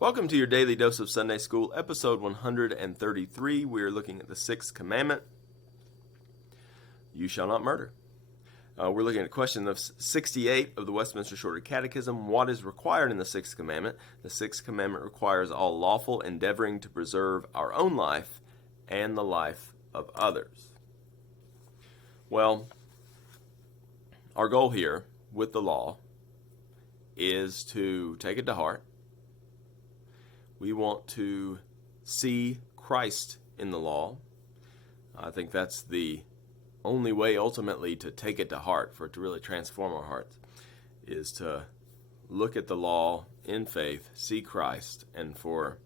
Welcome to your Daily Dose of Sunday School, episode 133. We are looking at the sixth commandment. You shall not murder. We're looking at question of 68 of the Westminster Shorter Catechism. What is required in the sixth commandment? The sixth commandment requires all lawful endeavoring to preserve our own life and the life of others. Well, our goal here with the law is to take it to heart. We want to see Christ in the law. I think that's the only way ultimately to take it to heart, for it to really transform our hearts, is to look at the law in faith, see Christ, and for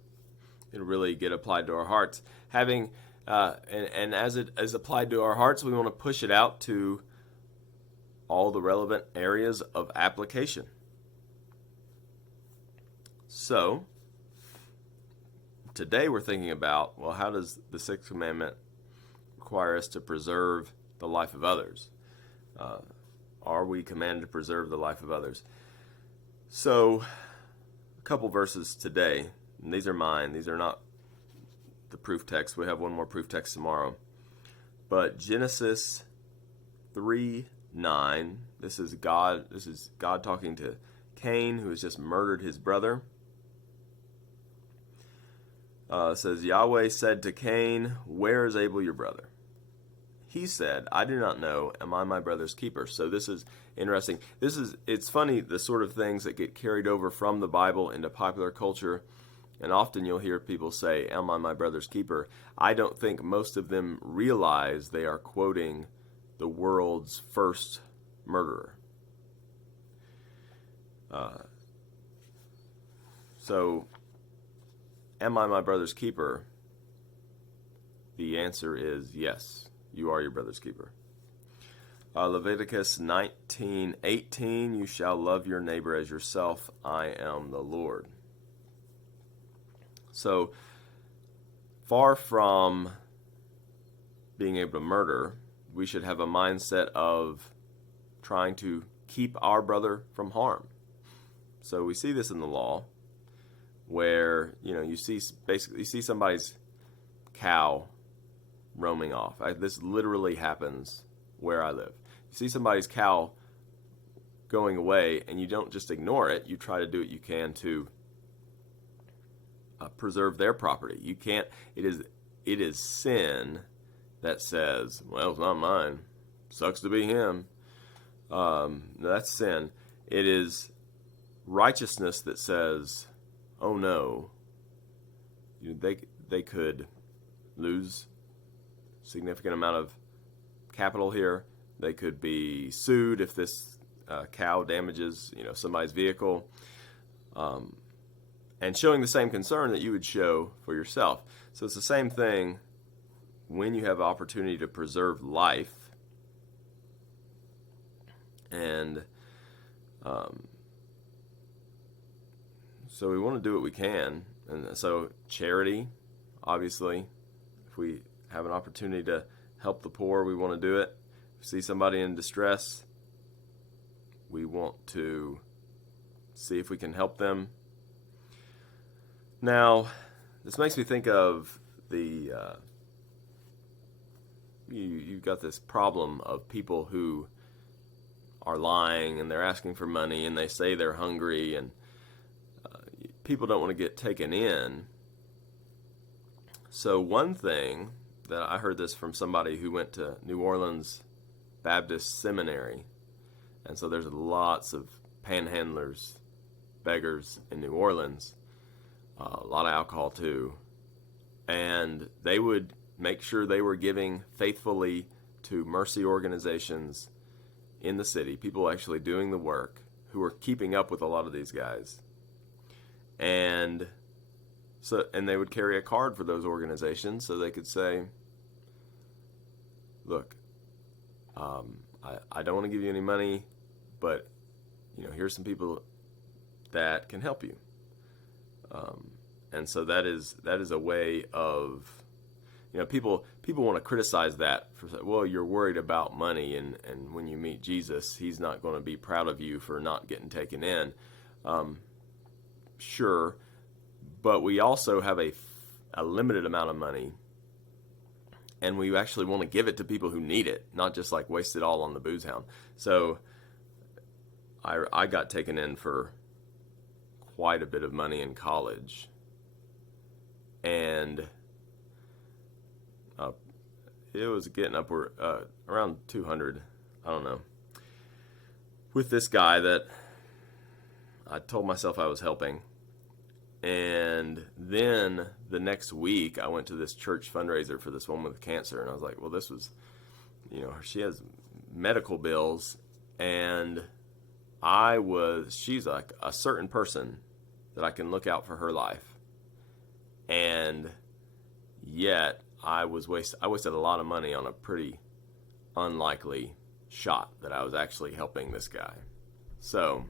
it to really get applied to our hearts. And as it is applied to our hearts, we want to push it out to all the relevant areas of application. So, today we're thinking about, well, how does the sixth commandment require us to preserve the life of others? Are we commanded to preserve the life of others? So, a couple verses today, and these are mine. These are not the proof text. We have one more proof text tomorrow. But Genesis 3:9. This is God talking to Cain, who has just murdered his brother. It says, Yahweh said to Cain, "Where is Abel your brother?" He said, "I do not know. Am I my brother's keeper?" So this is interesting. It's funny, the sort of things that get carried over from the Bible into popular culture. And often you'll hear people say, "Am I my brother's keeper?" I don't think most of them realize they are quoting the world's first murderer. So, am I my brother's keeper? The answer is yes, you are your brother's keeper. Leviticus 19:18, you shall love your neighbor as yourself. I am the Lord. So, far from being able to murder, we should have a mindset of trying to keep our brother from harm. So we see this in the law, where you see somebody's cow roaming off. This literally happens where I live. You see somebody's cow going away, and you don't just ignore it. You try to do what you can to preserve their property. You can't. It is sin that says, "Well, it's not mine. Sucks to be him." That's sin. It is righteousness that says, "Oh no, they could lose a significant amount of capital here. They could be sued if this cow damages somebody's vehicle." And showing the same concern that you would show for yourself. So it's the same thing when you have opportunity to preserve life. And so we want to do what we can. And so charity, obviously, if we have an opportunity to help the poor, we want to do it. If we see somebody in distress, we want to see if we can help them. Now, this makes me think of you've got this problem of people who are lying and they're asking for money and they say they're hungry, and people don't want to get taken in. So one thing that I heard this from somebody who went to New Orleans Baptist Seminary, and so there's lots of panhandlers, beggars in New Orleans, a lot of alcohol too, and they would make sure they were giving faithfully to mercy organizations in the city, people actually doing the work, who were keeping up with a lot of these guys. And they would carry a card for those organizations so they could say, "Look, I don't want to give you any money, but here's some people that can help you." And so that is a way of, people want to criticize that for, well, you're worried about money, and when you meet Jesus, he's not going to be proud of you for not getting taken in. Sure, but we also have a limited amount of money, and we actually want to give it to people who need it, not just like waste it all on the booze hound. So I got taken in for quite a bit of money in college, and it was getting upward around 200, I don't know, with this guy that I told myself I was helping. And then the next week I went to this church fundraiser for this woman with cancer, and I was like, well, this was, she has medical bills, and she's like a certain person that I can look out for her life. And yet I wasted a lot of money on a pretty unlikely shot that I was actually helping this guy. So,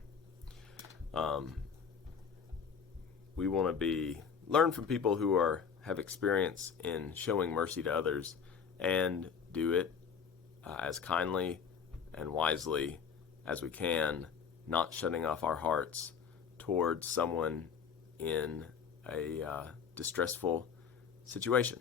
we want to learn from people who have experience in showing mercy to others, and do it as kindly and wisely as we can, not shutting off our hearts towards someone in a distressful situation.